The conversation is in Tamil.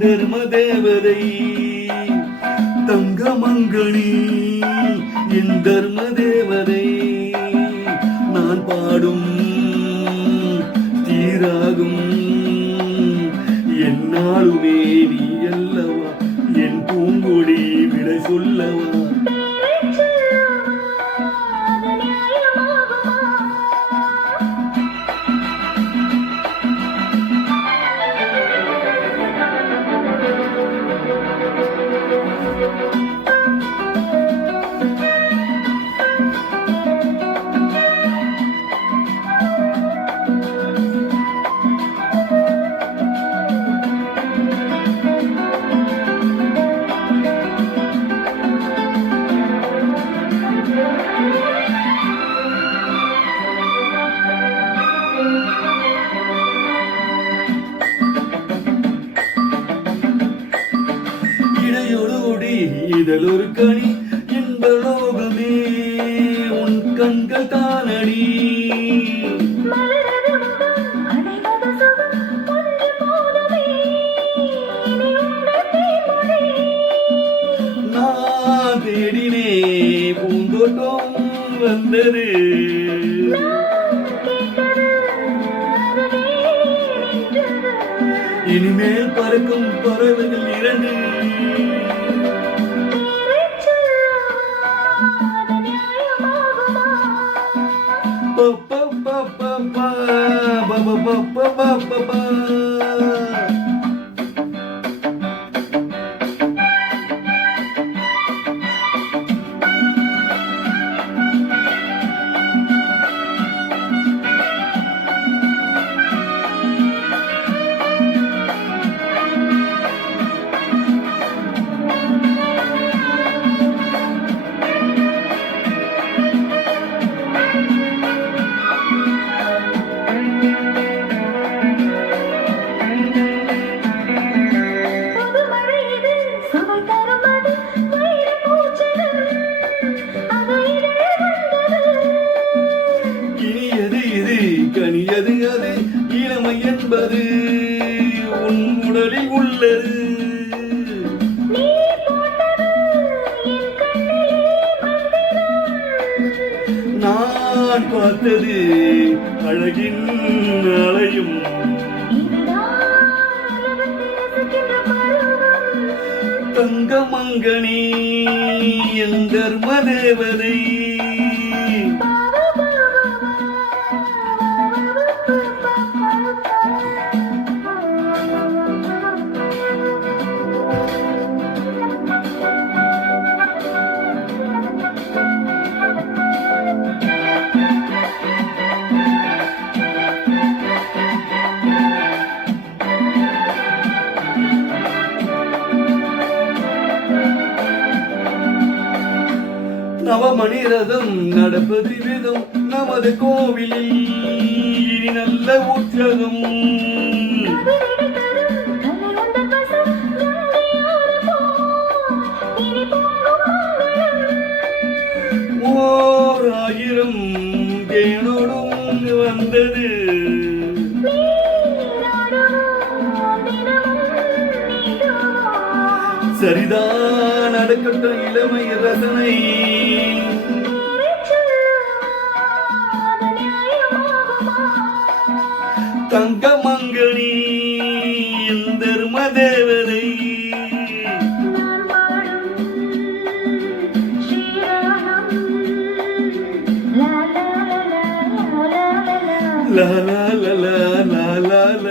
தர்ம தேவதை தங்கமங்கணி என் தர்ம தேவதை நான் பாடும் தீராகும் என்னாலுமே நீ அல்லவா என் பூங்கொடி விடை சொல்லவா இதழ் ஒரு கனி இன்ப லோகமே உன் கண்கள் தானடி நான் தேடினே பூந்தோட்டம் வந்தது இனிமேல் பறக்கும் பறவைகள் இரண்டு கனியது அது இளமை என்பது உன் உடலில் உள்ளது நான் பார்த்தது அழகின் அலையும் தங்கமங்கனி என் தர்ம தேவதை நவமணி ரதம் நடப்பது விதம் நமது கோவிலில் இனி நல்ல உற்சவம் ஓர் ஆயிரம் தேனோடும் வந்தது சரிதான் நடக்கட்டும் இளமை ரசனை தங்கமங்கணி தர்ம தேவதை லா லா லா லா லா லா லா